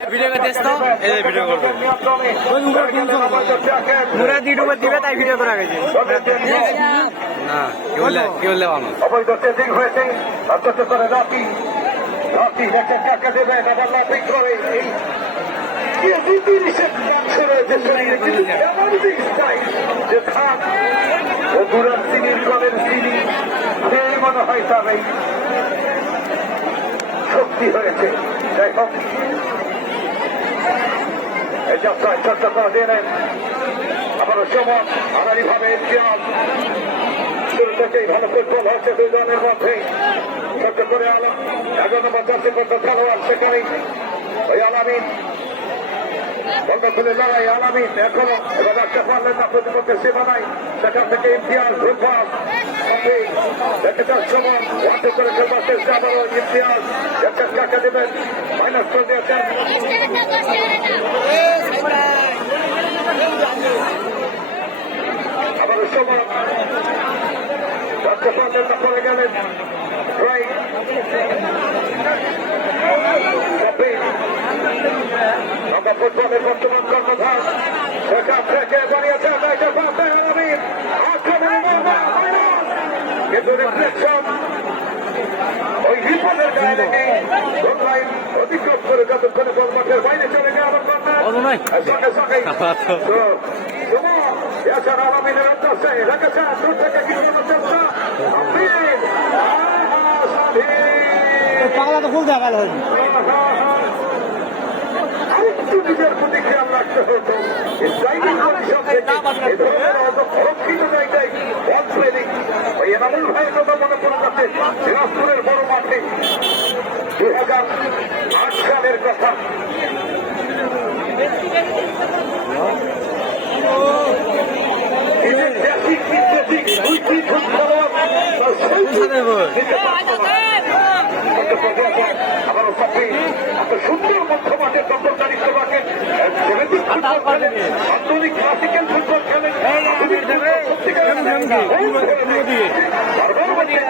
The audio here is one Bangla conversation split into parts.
ভিডিও করতেছ তো? এই যে ভিডিও করবে। ওই উপরে তিনশো মুরাদ ইউটিউবে দিবে তাই ভিডিও করা গেছে না কি বললে কি বললে মানুষ অবৈধ চেঞ্জিং হয়েছে করে দেবে করে এই মনে হয় তার শক্তি হয়েছে। যাই হোক এই যাত্রায় চর্চা করা দিয়ে নেন আবারও সময় আগামী ভাবে ইতিহাস শুরু থেকেই ভালো ফুটবল হচ্ছে দুই দলের মধ্যে ছোট্ট করে আলম এগারো নম্বর দশে পর্যন্ত খেলোয়াড় সেখানেই ওই আলামিন বন্ধ করে লড়াই আলামিন এখনও এবার রাখতে পারলেন না প্রতিপক্ষের সীমানায় সেখান থেকে ইতিহাস ফুটবল সময় ওয়ান্টে করে খেলবার চেষ্টা আবারও ইতিহাস দেখেন কাকে দেবেন মাইনাস করে দিয়েছেন আবারও সময় রাখতে পারলেন গেলেন রাইট আমরা ফুটবলের বর্তমান কর্মধার থেকে বানিয়েছে কিন্তু রিফ্লেকশন ওই গায়ে গোল অতিক্রম করে যতক্ষণে বল মাঠের বাইরে চলে বলো নাই। সঙ্গে সঙ্গে। এছাড়া আলামিনের অন্তর্সে রেখেছে দূর থেকে কিন্তু চেষ্টা পাগলা তো ফুল দেখা আরেকটু নিজের প্রতি খেয়াল রাখতে হতো অরক্ষিত জায়গায় বল ট্রেনিং ওই এনামুল ভাইয়ের কথা মনে পড়ে যাচ্ছে দিনাজপুরের বড় মাঠে দুই হাজার আট সালের কথা নিজের দেশিক বিদেশিক দুই তিন জন খেলোয়াড় তার শৈশবে নিতে পারত না। আবারও পাপি এত সুন্দর মধ্যমাঠের দখলদারিত্ব রাখেন আধুনিক ক্লাসিক্যাল ফুটবল ফুটবল সত্যিকারের বারবার বলছেন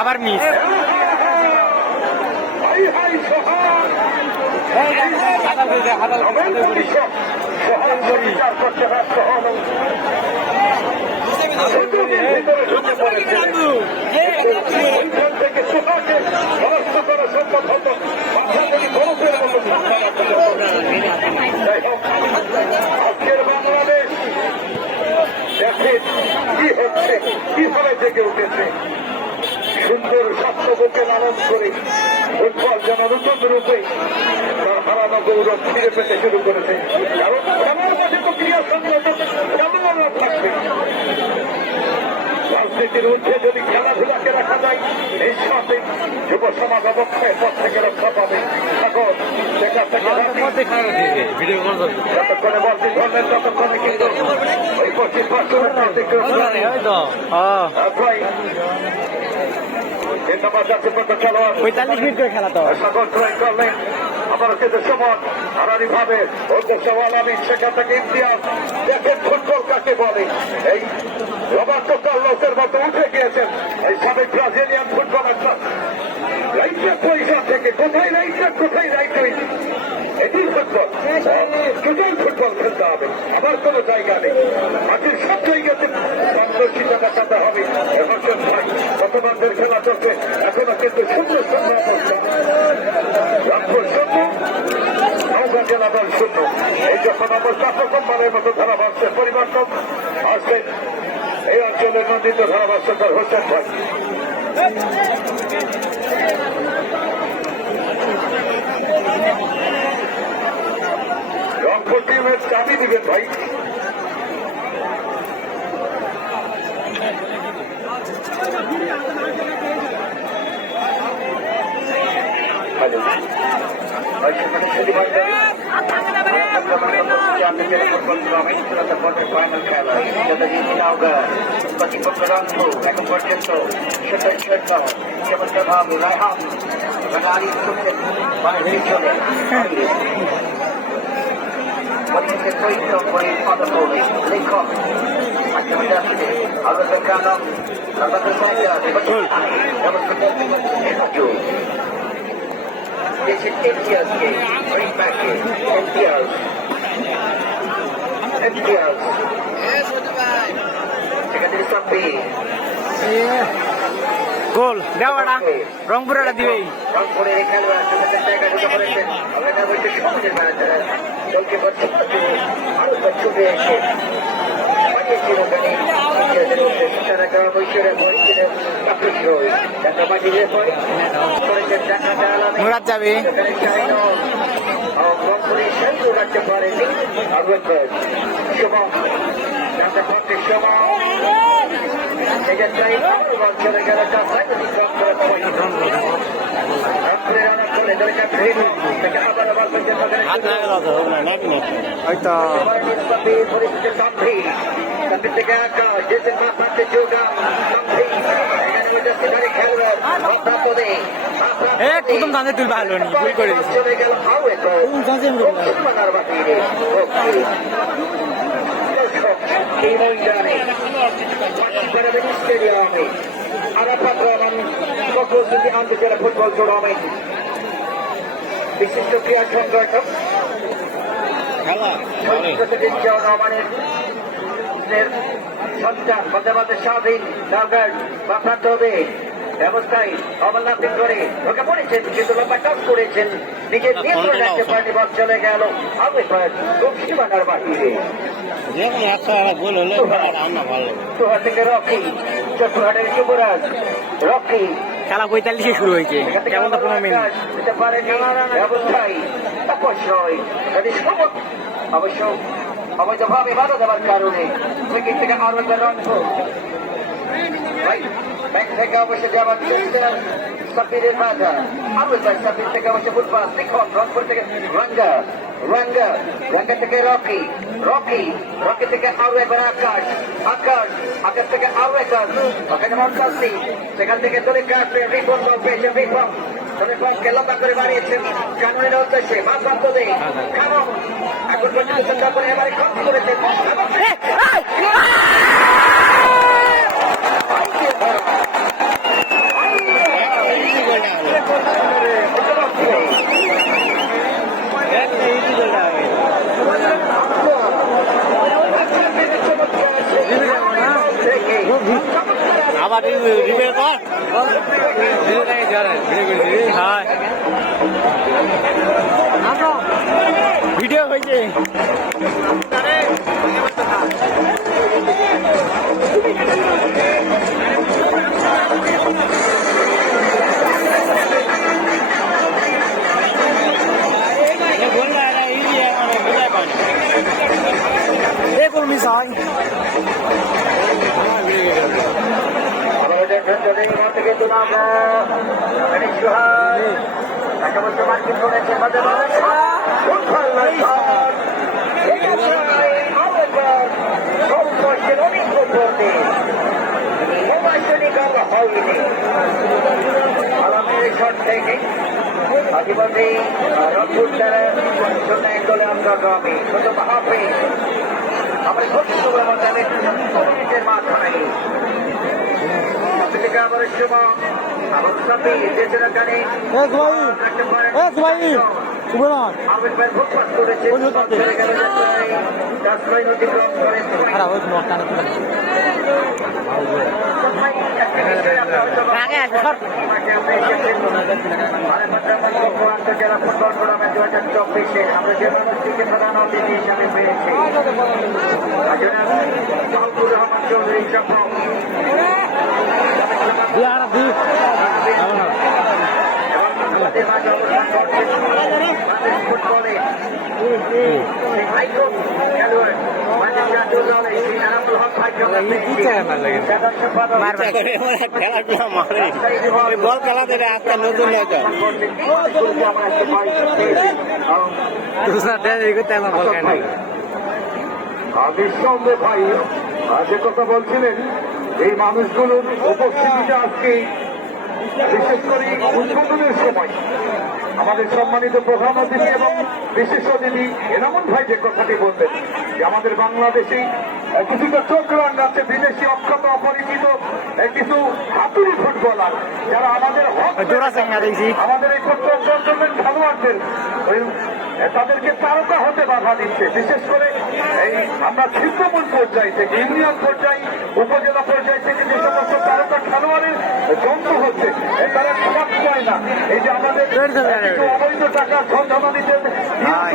আবার মিস সোহান সোহান পরাস্ত করা কি হচ্ছে কীভাবে উঠেছে সুন্দর স্বপ্নবুকে লালন করে ফুটবল যেন নতুন রূপে ফিরে পেতে শুরু করেছে কারণ খেলার মাঠে তো ক্রিয়া সংযোজন খেলোয়াড়রা থাকবে রাজনীতির ঊর্ধ্বে যদি খেলাধুলাকে রাখা যায় নিঃশ্বাসে যুব সমাজ অবক্ষয়ের পর থেকে রক্ষা পাবে এখন সেখান থেকে যতক্ষণে ততক্ষণে কিন্তু ওই হ্যাঁ খেলা তো সকল ট্রাই করলেন আবার কিন্তু সমন হারানি ভাবে আলামী সেখান থেকে ইতিহাস দেখেন ফুটবল কাকে বলে। এই রবার্টো কার্লোসের মতো উঠে গিয়েছেন। ব্রাজিলিয়ান থেকে, কোথায় রাইট কোথায় রাইট? এটি ফুটবল। ফুটবল খেলতে হবে? আবার কোনো জায়গা নেই। মাটির সব জায়গাতে পারদর্শিতা দেখাতে হবে। এখন ভাই গতবারের খেলা চলছে। এখনও কিন্তু সুন্দর সুন্দর অবস্থা রামপুর শূন্য দল শূন্য। এই যখন অবস্থা প্রথমবারের মতো ধারাভাষ্যের পরিবর্তন আসবেন এই অঞ্চলের নন্দিত ধারাভাষ্যকার হোসেন ভাই। রংপুর টিমের চাবি দিবেন ভাই। হ্যালো এখন পর্যন্ত সেটাই শেষ যেমন ভাবু রায়হাম গাড়ি বাইরে চলে Potete questo con il fadatore, le দেশের ইতিহাসকে পরিবারকে ইতিহাস ইতিহাস সেখান থেকে সবই গোল দেওয়াটা দিবেই আরও ছুটে এসে পাঠিয়েছিল ওখানে তারা গাওয়া বৈশ্বরের পরিচিত তাপস্রয় দেখা মুরাদ যাবে। হয়তো। থেকে একা যেতে না পারছে যোগা গম্ভীর এখানে উঠেছে ধরে খেলোয়াড় অপ্রাপদে এ কুতুম দাঁড়ে তুলবা হলো নি ভুল করে একো আরাফাত রহমান কক্সবাজার আন্তর্জাতিক ফুটবল টুর্নামেন্ট বিশিষ্ট ক্রীড়া সংগঠক রহমানের সন্তান মাঝে মাঝে স্বাধীন নাগার বা হবে ব্যবস্থায় অমরনাথিং করে ঢোকে পড়েছেন কিন্তু লম্বা টস করেছেন। নিজের নিয়ন্ত্রণ রাখতে পারেনি বল চলে গেল। আগে খুব সীমানার বাহিরে থেকে রকি চতুর্হাটের যুবরাজ। রকি। খেলা পঁয়তাল্লিশে শুরু হয়েছে। কেমন তো পনেরো মিনিট? ব্যবস্থায় তপস্যয় যদি অবশ্য অবৈধভাবে বাধা দেওয়ার কারণে সেখান থেকে আরও একবার রঙ্গ ব্যাংক থেকে অবশ্যই যাওয়ার চেষ্টা সাবিরের বাধা আরও একবার সাবির থেকে অবশ্যই ফুটবল লিখন রংপুর থেকে রঙ্গা রঙ্গা রঙ্গা থেকে রকি রকি রকি থেকে আরও একবার আকাশ আরও সেখান থেকে দলে কাটবে রিপন বলকে লম্বা করে বাড়িয়েছেন কানুনের উদ্দেশ্যে মাছ বাদ দেয় কারণ এখন পর্যন্ত চিন্তা করে এবারে ক্ষতি করেছেন ইজি গোলটা হলো একটা ইজি গোলটা হবে আবার রিপেয়ার কর হ্যাঁ ভিডিও হয়েছে এই আদিবাসী রংপুর দ্বারা সোনাই দলে অন্তর্গামী শুধু মাহাপে আমরা খুব সুন্দর মধ্যে কমিটির মাথায় থেকে আবার সময় জেলা ফুটবল টুর্নামেন্ট দু হাজার চব্বিশে আমরা যে মানুষটিকে প্রধান অতিথি হিসাবে পেয়েছি। রহমান চৌধুরী চক্র বল খেলাতে আজকে নতুন নিঃসন্দেহ ভাই যে কথা বলছিলেন এই মানুষগুলোর উপস্থিতিতে আজকে বিশেষ করে উদ্বোধনের সময় আমাদের সম্মানিত প্রধান অতিথি এবং বিশেষ অতিথি এনামুল ভাই যে কথাটি বললেন যে আমাদের বাংলাদেশি কিছুটা চোখ রাঙাচ্ছে বিদেশি অক্ষত অপরিচিত কিছু হাতুড়ি ফুটবলার যারা আমাদের হক আমাদের এই প্রত্যন্ত খেলোয়াড়দের তাদেরকে তারকা হতে বাধা দিচ্ছে। বিশেষ করে এই আমরা ছিন্নমূল পর্যায় থেকে ইউনিয়ন পর্যায় উপজেলা পর্যায় থেকে যে সমস্ত তারকা খেলোয়াড়ের জন্ম হচ্ছে তারা সমাজ পায় না। এই যে আমাদের অবৈধ টাকা সন্ধানিতে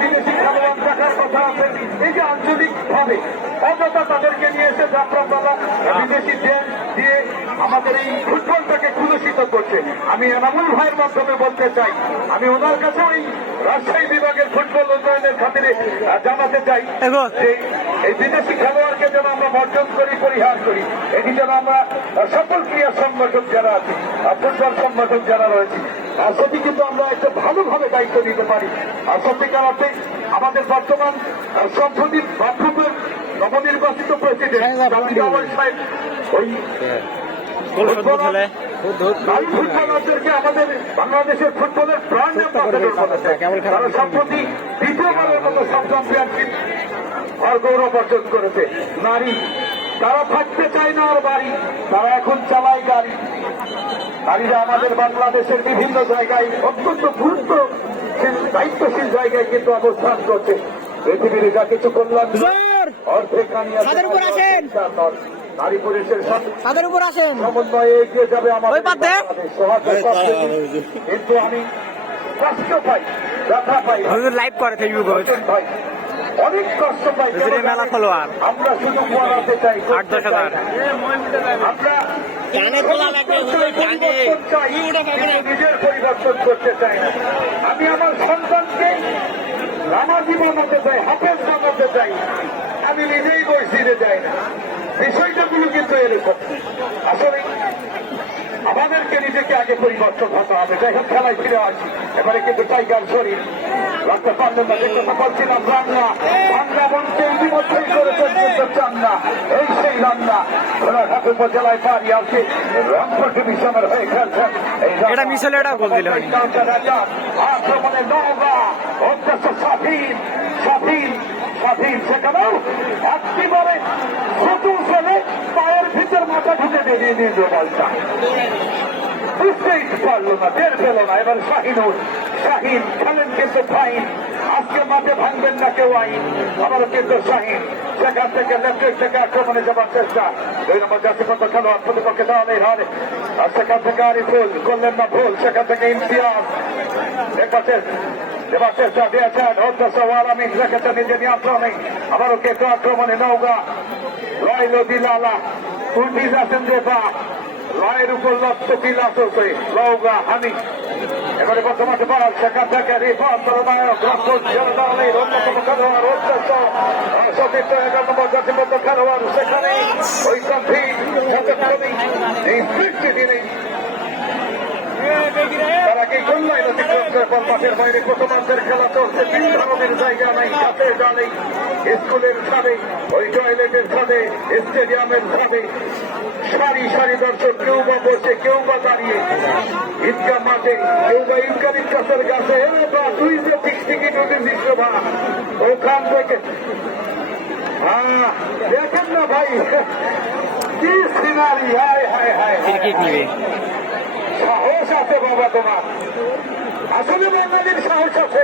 বিদেশি খেলোয়াড় টাকার কথা আছে। এই যে আঞ্চলিক ভাবে অযথা তাদেরকে নিয়ে এসে যাত্রাপালা বিদেশি দেশ দিয়ে আমাদের এই ফুটবলটাকে কুলুষিত করছে। আমি এনামুল ভাইয়ের মাধ্যমে বলতে চাই আমি ওনার কাছেও এই রাজশাহী বিভাগের ফুটবল উন্নয়নের খাতিরে জানাতে চাই যে এই বিদেশি খেলোয়াড়কে যেন আমরা বর্জন করি পরিহার করি। এটি যেন আমরা সকল ক্রীড়া সংগঠক যারা আছি ফুটবল সংগঠক যারা রয়েছে আহ, সেটি কিন্তু আমরা একটা ভালোভাবে দায়িত্ব নিতে পারি। আর সত্যিকার অর্থে আমাদের বর্তমান সম্প্রতি বাথরুমের নবনির্বাচিত প্রেসিডেন্ট সাহেব ওই গোল শোধ হলে ফুটবলারদেরকে আমাদের বাংলাদেশের ফুটবলের ব্র্যান্ড অ্যাম্বাসেডর বলেছে তারা সম্প্রতি দ্বিতীয়বারের মতো সব চ্যাম্পিয়নশিপ গৌরব অর্জন করেছে। নারী তারা থাকতে চায় না আর বাড়ি তারা এখন চালায় গাড়ি। নারীরা আমাদের বাংলাদেশের বিভিন্ন জায়গায় অত্যন্ত গুরুত্বশীল দায়িত্বশীল জায়গায় কিন্তু অবস্থান করছে। পৃথিবীর যা কিছু কল্যাণ অর্ধেক আসেন। নারী পুরুষের সঙ্গে তাদের উপর আসেন। সমন্বয়ে এগিয়ে যাবে আমাদের কিন্তু আমি কষ্ট পাই ব্যথা পাই। লাইভ করে ফেসবুক ভাই অনেক কষ্ট পাই। মেলা? আমরা শুধু চাই আট দশ হাজার। আমরা নিজের পরিবর্তন করতে চাই না। আমি আমার সন্তানকে নামাজি বানাতে চাই হাফেজ বানাতে চাই। আমি নিজেই মসজিদে যাই না। বিষয়টাগুলো কিন্তু এরকম আসলে আমাদেরকে নিজেকে আগে পরিবর্তন হতে হবে। যাই হোক খেলায় ফিরে আসি। এবারে কিন্তু টাইগার শরীর। রাখতে পারলেন না যে কথা বলছিলাম রান্না। বাংলা মঞ্চে ইতিমধ্যেই করেছেন কিন্তু চান না এই সেই রান্না। ঘোড়াঘাট উপজেলায় পারি আছে রংপুর ডিভিশনের হয়ে খেলছেন রান্না। এটা মিস হলে এটা গোল দিল আক্রমণে নওগা। অধ্যক্ষ স্বাধীন। স্বাধীন। স্বাধীন সেখানেও একেবারে ছোট ফেলে পায়ের ভিতর মাথা ঢুকে বেরিয়ে নিয়ে যে বলটা বুঝতেই পারল না, টের পেল না। এবার শাহিনুর শাহিন, খেলেন কিন্তু ফাইন। আজকে মাঠে ভাঙবেন না কেউ আইন। আবারও কিন্তু শাহিন সেখান থেকে লেফটের থেকে আক্রমণে যাবার চেষ্টা। দুই নম্বর জাতিগত খেলোয়াড় প্রতিপক্ষে দেওয়ালেই হয় আর সেখান থেকে আরিফুল, করলেন না ভুল, সেখান থেকে ইমতিয়াজ। এপাশে এবার চেষ্টা দিয়েছেন অধ্যক্ষ আলামিন রেখেছে নিজে নিয়ন্ত্রণে আবারও কিন্তু আক্রমণে? নৌকা রয়ল দিলালা উঠি যাচ্ছেন যেটা লয়ের উপর লক্ষ লৌগা হানি। এবারে বর্তমানে বল, সেখান থেকে রিফাত নায়ক রক্ষক জনদলের অন্যতম খেলোয়াড় নম্বর জাতিগত খেলোয়াড় সেখানে। ওই কঠিন সতর্কী এই সৃষ্টি দিনে ওই টয়লেটের ছাদে, স্টেডিয়ামের ছাদে। সারি সারি দর্শক, কেউ বা বসে, কেউ বা দাঁড়িয়ে। মাঠে, কেউ বা ঈদগাহ কাছের বা তুই যে ঠিক টিকিট ওদের দৃশ্য বা ওখান থেকে না ভাই। কি সিনারি, হায় হায় হায় ক্রিকেট নিবে। সাহস আছে বাবা তোমার। আসলে বাঙালির সাহস আছে।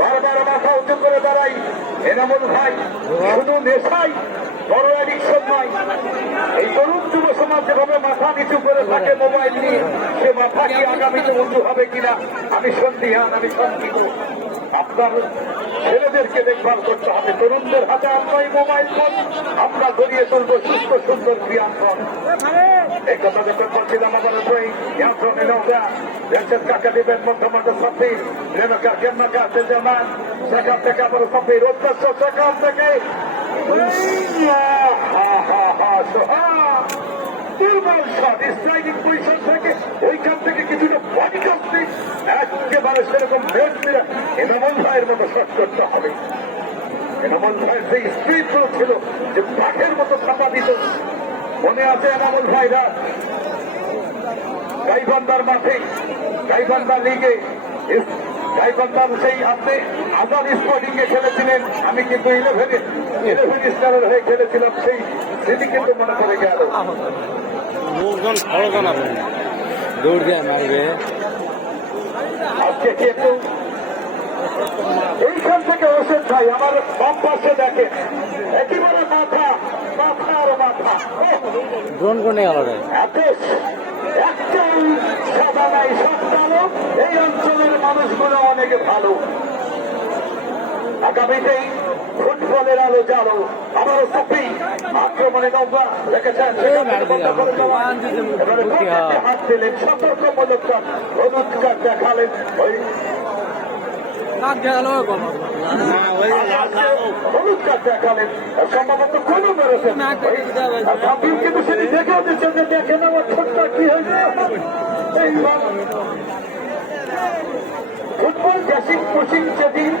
বারবার মাথা উঁচু করে দাঁড়াই। এনামুল ভাই শুধু নেশাই বড় অ্যাডিকশন নয়। এই তরুণ যুব সমাজ যেভাবে মাথা নিচু করে থাকে মোবাইল নিয়ে সে মাথা কি আগামীতে উঁচু হবে কিনা আমি সন্দিহান আমি সন্দিহ আপনার ছেলেদেরকে দেখভাল করতে হবে। তরুণদের হাতে আমরাই মোবাইল ফোন, আমরা গড়িয়ে তুলবো সুস্থ, সুন্দর ক্রিয়াঙ্কন এই কথা যখন বলছিলাম আমার বই নিয়ন্ত্রণে নৌকা দেশের কাকে দিবেন মধ্যমাঠ সফির রেণুকা কেন্নাকা সেজামান সেখান থেকে আবার সফির উদ্দেশ্য সেখান থেকে। দুর্বল শট। স্ট্রাইকিং পজিশন থেকে ওইখান থেকে কিছুটা বডি করতে একেবারে সেরকম এনামল ভাইয়ের মতো শট করতে হবে। এনামল ভাইয়ের সেই স্পিড ছিল, যে বাঘের মতো ছাপা দিত, মনে আছে এনামুল ভাইরা? গাইবান্ধার মাঠে, গাইবান্ধা লিগে গাইবান্ধার সেই আপনি আজাদ স্পোর্টিং এ খেলেছিলেন আমি কিন্তু ইলেভেন ইলেভেন স্টারের হয়ে খেলেছিলাম সেই সেটি কিন্তু মনে করে গেল। দৌড় মারবে। আজকে এইখান থেকে ওষুধ ভাই আমার বাম পাশে দেখেন। একেবারে মাথা মাথা আর মাথা! ড্রোন কোনে এত একটাই সাদা নাই সব ভালো। এই অঞ্চলের মানুষগুলো অনেক ভালো আগামীতেই ফুটবলের আলো জালো আবারও সুপি আক্রমণে নৌকা পকেটে হাত দিলেন সতর্কমূলক হলুদ কার্ড দেখালেন ওই সম্ভবত কোনো মেরেছেন কিন্তু সেটি দেখেও দিচ্ছেন যে দেখেন আমার ছোট্ট কি হয়েছে ফুটবল জ্যাসিং পুশিং যেদিন